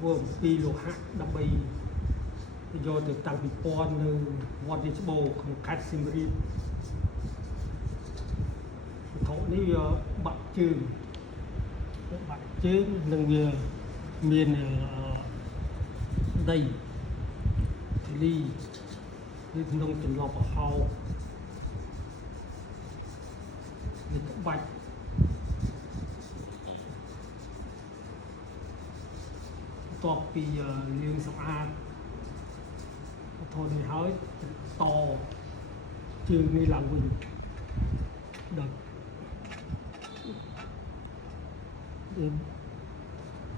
ធ្វើអំពីលោហៈដើម្បីយកទៅតាំងពិព័រណ៍នៅវត្តរាជបូរក្នុងខេត្តសៀមរាបវត្ថុនេះវាបាក់ជើងនិងវាមានដីធ្លីនៅក្នុងចន្លោះប្រហោងនេះក្បាច់បន្ទាប់ពីលាងសម្អាតវត្ថុនេះហើយតជើងនេះឡើងវិញដល់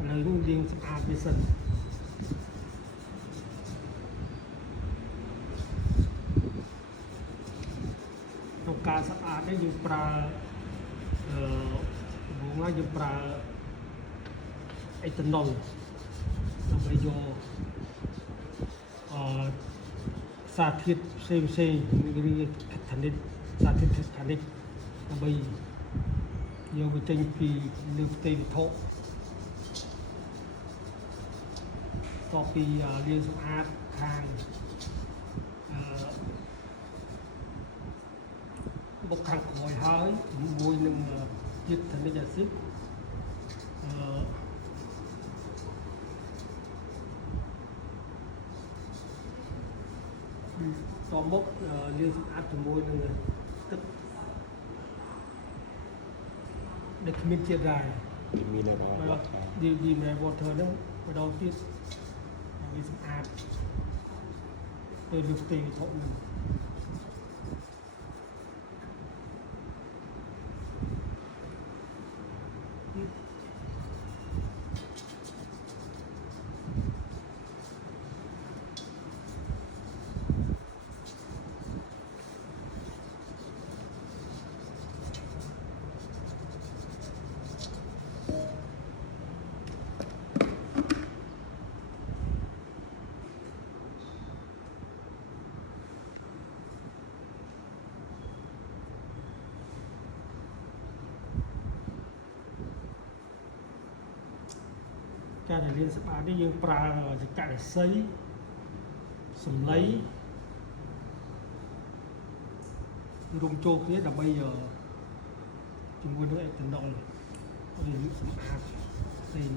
ឥឡូវនេះលាងសម្អាតវាសិនក្នុងការសម្អាតនេះយើងប្រើដំបូងឡើយយើងប្រើអេតាណុលដើម្បីយកសារធាតុផ្សេងឬខានិកសារធាតុខានិកដើម្បីយកវាចេញពីលើផ្ទៃវត្ថុតពីលាងសម្អាតខាងបុកខាងក្រោយហើយជាមួយនឹងជាតិថានិកអាស៊ីតតមកលាងសម្អាតជាមួយនឹងទឹកដែលគ្មានជាតិរ៉ែmineral water ហ្នឹងម្ដងទៀតវាសម្អាតទៅលើផ្ទៃវត្ថុហ្នឹងការដែលលាងសម្អាតនេះយើងប្រើចង្កាក់ឫស្សីសំឡីរួមចូលគ្នាដើម្បីជាមួយនឹងអេតាណុលឲ្យលាងសម្អាតផ្សេង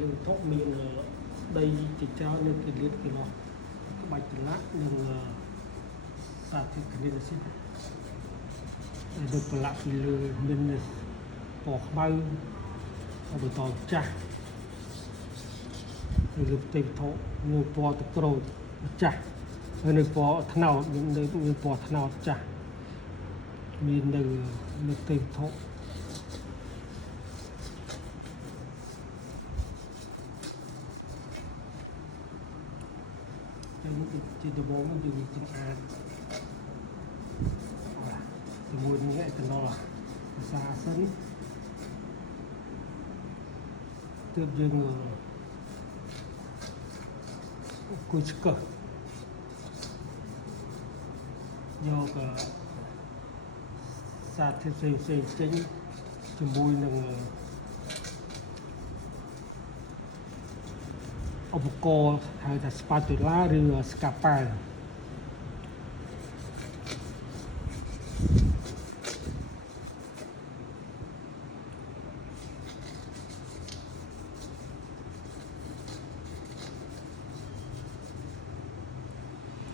លើវត្ថុមានដីជាច្រើននៅគិលាតកន្លោះក្បាច់ចម្លាក់និងសារធាតុខានិកអាស៊ីតដែលប្រឡាក់ពីលើមានពណ៌ខ្មៅបន្តចាស់ លើផ្ទៃវត្ថុនឹងពណ៌ទឹកក្រូចចាស់ហើយនៅពណ៌ត្នោតមានពណ៌ត្នោតចាស់មាននៅលើផ្ទៃវត្ថុហើយនេះជាដំបូងយើងចម្អាតជាមួយនឹងអេតាណុលភាសាសិនទើបយើងគួយឆ្កឹះយកសារធាតុផ្សេងចេញជាមួយនឹងឧបករណ៍ហៅថាស្ប៉ាទូឡាឬស្កាប៉ែល